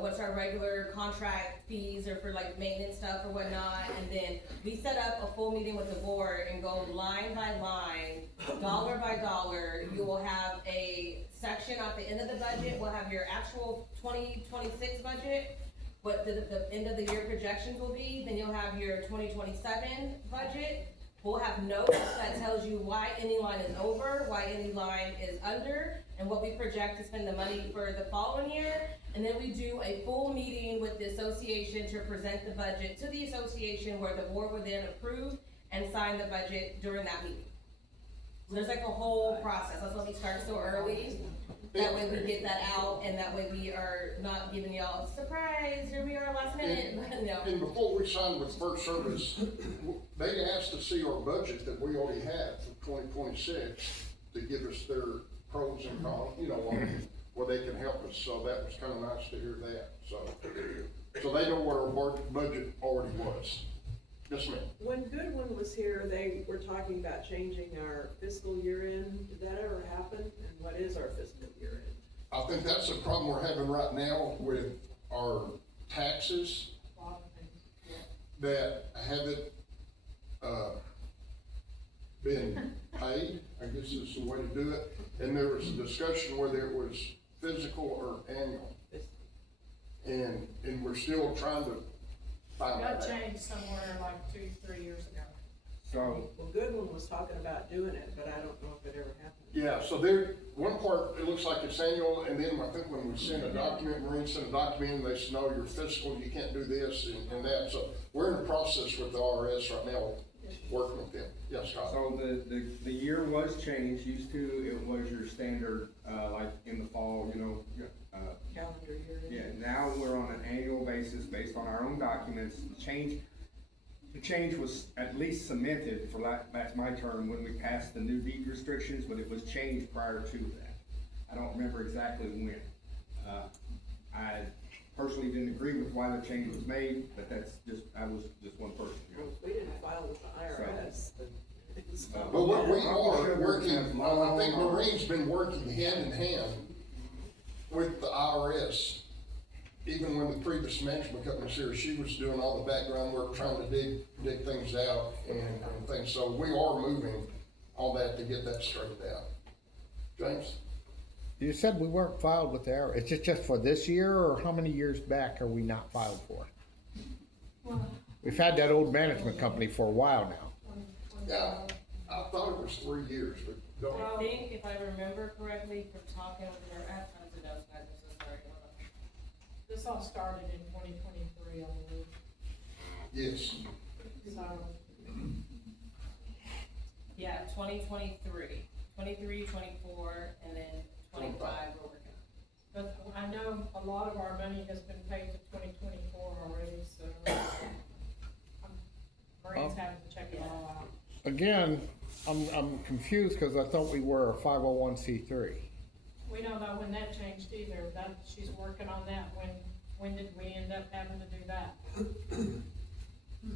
What's our regular contract fees or for like maintenance stuff or whatnot. And then we set up a full meeting with the board and go line by line, dollar by dollar. You will have a section at the end of the budget. We'll have your actual 2026 budget, what the end of the year projections will be. Then you'll have your 2027 budget. We'll have notes that tells you why any line is over, why any line is under, and what we project to spend the money for the following year. And then we do a full meeting with the association to present the budget to the association, where the board would then approve and sign the budget during that meeting. So there's like a whole process. That's why we start so early. That way we get that out, and that way we are not giving y'all a surprise, here we are last minute. No. And before we signed with First Service, they asked to see our budget that we already had for 2026 to give us their pros and cons, where they can help us. So that was kind of nice to hear that. So they know what our budget already was. Yes, ma'am. When Goodwin was here, they were talking about changing our fiscal year end. Did that ever happen? And what is our fiscal year end? I think that's the problem we're having right now with our taxes that haven't, been paid, I guess is the way to do it. And there was a discussion whether it was physical or annual. And we're still trying to find that Got out. changed somewhere like 2-3 years ago. So, Well, Goodwin was talking about doing it, but I don't know if it ever happened. yeah, so there, one part, it looks like it's annual, and then I think when we send a document, Marine send a document, and they say, no, you're fiscal, you can't do this and that. So we're in the process with the RS right now, working with them. Yes. Scott. So the year was changed, used to, it was your standard, like in the fall, you know, Calendar year. yeah, now we're on an annual basis based on our own documents. The change was at least cemented, for that's my term, when we passed the new deed restrictions, but it was changed prior to that. I don't remember exactly when. I personally didn't agree with why the change was made, but I was just one person. You know. We didn't file with the IRS. But what we are working, I think Marine's been working hand in hand with the IRS. Even when the previous management company was here, she was doing all the background work, trying to dig things out and things. So we are moving on that to get that straightened out. James? You said we weren't filed with the IRS. Is it just for this year, or how many years back are we not filed for? We've had that old management company for a while now. Yeah, I thought it was 3 years, but don't. I think if I remember correctly from talking with her, I have tons of notes, guys, I'm so sorry. Hold on. This all started in 2023, I believe. Yes. So, Yeah, 2023, 23, 24, and then 25 we're working on. but I know a lot of our money has been paid to 2024 already, so Marine's having to check it all out. Again, I'm confused because I thought we were a 501c3. We don't know when that changed either, she's working on that, when did we end up having to do that? So,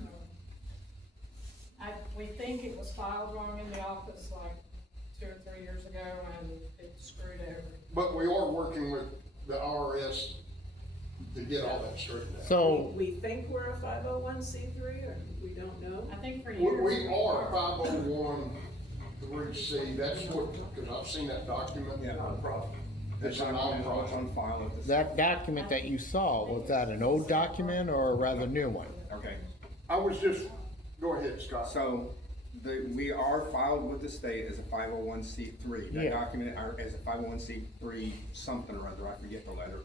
we think it was filed wrong in the office like 2 or 3 years ago, and it screwed everything. But we are working with the IRS to get all that straightened out. So We think we're a 501c3, or we don't know? I think for We years. are 501(c), that's what, because I've seen that document. Yeah, Non-profit. It's a What's non-profit. on file at this. that document that you saw, was that an old document or a rather new one? Okay. I was just, go ahead, Scott. So, we are filed with the state as a 501c3. That Yeah. document, as a 501c3 something or other, I forget the letter,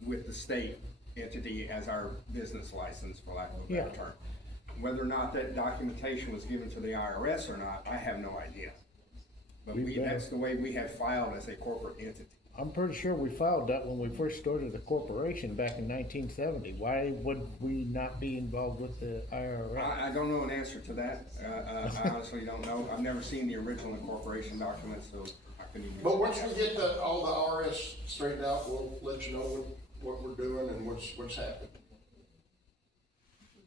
with the state entity as our business license, for lack of a better Yeah. term. Whether or not that documentation was given to the IRS or not, I have no idea. But that's the way we have filed as a corporate entity. I'm pretty sure we filed that when we first started the corporation back in 1970. Why would we not be involved with the IRS? I don't know an answer to that. I honestly don't know. I've never seen the original incorporation document, so I couldn't even. But once we get all the IRS straightened out, we'll let you know what we're doing and what's happening.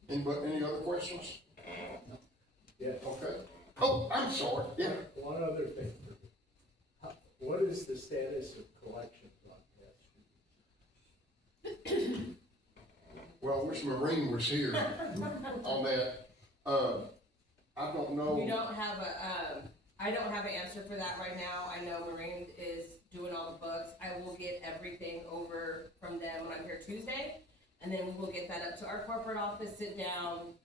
Any other questions? Yeah. Okay. Oh, I'm sorry, yeah. One other thing. What is the status of collections on past dues? Well, I wish Marine was here on that. I don't know. You don't have I don't have an answer for that right now. I know Marine is doing all the books. I will get everything over from them when I'm here Tuesday. And then we will get that up to our corporate office, sit down,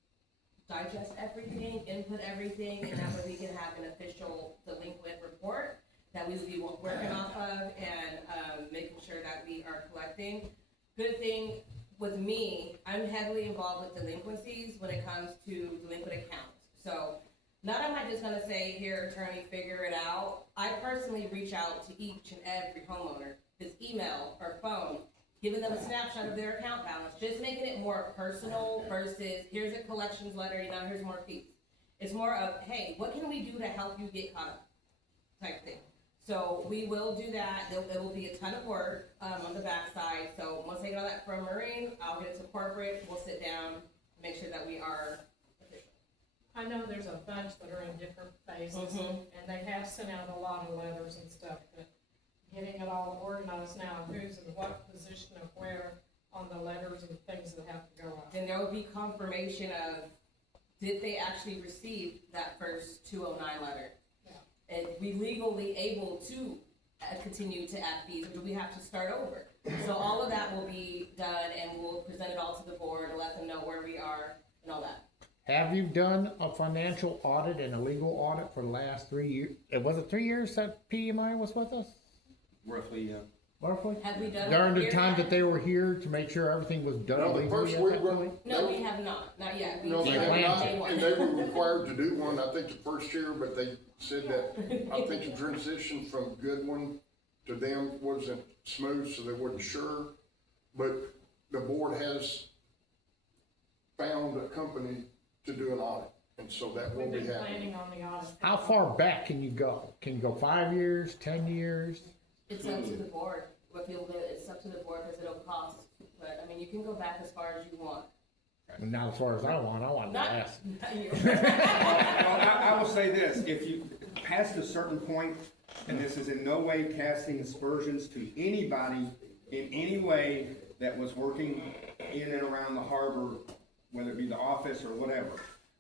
digest everything, input everything, and that way we can have an official delinquent report that we will be working off of and making sure that we are collecting. Good thing with me, I'm heavily involved with delinquencies when it comes to delinquent accounts. So not am I just gonna say, here, attorney, figure it out. I personally reach out to each and every homeowner, his email or phone, giving them a snapshot of their account balance, just making it more personal versus here's a collections letter, here's more fees. It's more of, hey, what can we do to help you get caught up type thing. So we will do that. There will be a ton of work on the backside. So once I get all that from Marine, I'll get it to corporate. We'll sit down, make sure that we are official. I know there's a bunch that are in different phases, and they have sent out a lot of letters and stuff, but getting it all organized now, who's in what position of where on the letters and things that have to go out. Then there will be confirmation of, did they actually receive that first 209 letter? And we legally able to continue to add fees, or do we have to start over? So all of that will be done, and we'll present it all to the board and let them know where we are and all that. Have you done a financial audit and a legal audit for the last 3 years? Was it 3 years that PMI was with us? Roughly, yeah. roughly? Have we done? During it the here time yet? that they were here to make sure everything was done No, the legally first at we that were- point? No, we have not yet. We No, they did have plan not, day one. and they were required to do one, I think the first year, but they said that, I think the transition from Goodwin to them wasn't smooth, so they wasn't sure. But the board has found a company to do an audit, and so that will We've be been happening. planning on the audit. How far back can you go? Can you go 5 years, 10 years? It's up to the board, what people do, it's up to the board because it'll cost, but, I mean, you can go back as far as you want. Not as far as I want Not, less. not you. I will say this, if you, past a certain point, and this is in no way casting aspersions to anybody in any way that was working in and around the harbor, whether it be the office or whatever,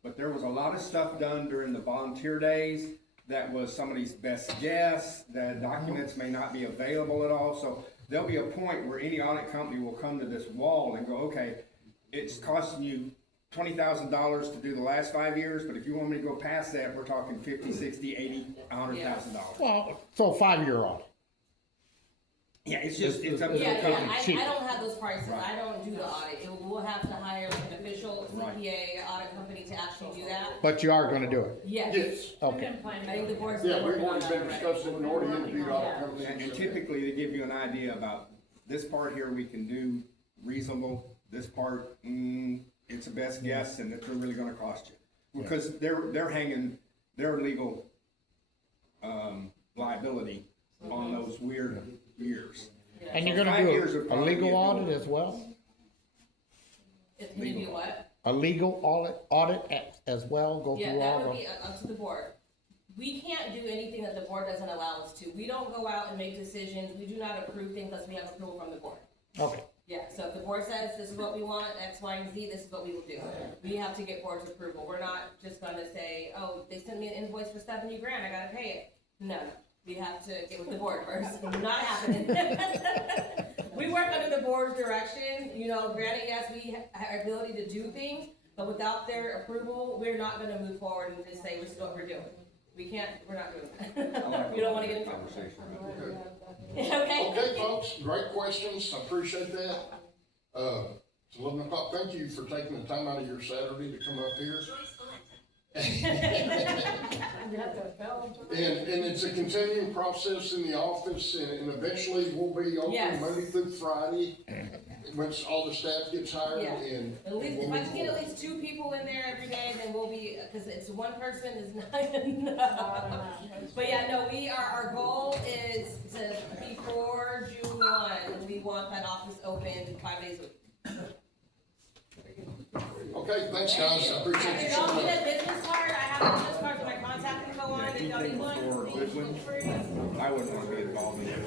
but there was a lot of stuff done during the volunteer days that was somebody's best guess, that documents may not be available at all, so there'll be a point where any audit company will come to this wall and go, okay, it's costing you $20,000 to do the last 5 years, but if you want me to go past that, we're talking 50, 60, 80, $100,000. Well, so 5-year audit. Yeah, it's just, it's up to the Yeah, company. I don't have those prices, I don't do the audit, we'll have to hire an official CPA audit company to actually do that. But you are gonna do it? Yes. Yes, Okay. I think the board's yeah, been we've working on already that been already. discussing, and already interviewed audit companies. And typically, they give you an idea about this part here we can do reasonable, this part, it's a best guess, and it's really gonna cost you. Because they're hanging their legal, liability on those weird years. And you're So gonna 5 do years would a probably be legal a audit good- as well? If you do what? A legal audit as well, go Yeah, through that all would the, be up to the board. We can't do anything that the board doesn't allow us to. We don't go out and make decisions. We do not approve things unless we have approval from the board. okay. Yeah, so if the board says this is what we want, X, Y, and Z, this is what we will do. We have to get board's approval. We're not just gonna say, oh, they sent me an invoice for $70,000, I gotta pay it. No, we have to get with the board first. Not happening. We work under the board's direction, you know, granted, yes, we have ability to do things, but without their approval, we're not gonna move forward and just say, this is what we're doing. We can't, we're not doing that. We don't wanna get in trouble. Okay. Okay? Okay, folks, great questions, I appreciate that. It's 11 o'clock, thank you for taking the time out of your Saturday to come up here. And it's a continuing process in the office, and eventually we'll be open Yes. Monday through Friday, once all the staff gets hired, Yeah. and. At least, we'll if I move can get at forward. least 2 people in there every day, then we'll be, cause it's one person is not enough. But yeah, no, our goal is to, before June 1, we want that office open 5 days a week. Okay, thanks, guys, I appreciate you If so y'all need much. a business card, I have a business card with my contact info on, if y'all need Anything one, for please Goodwin? feel free. I wouldn't wanna be involved in it.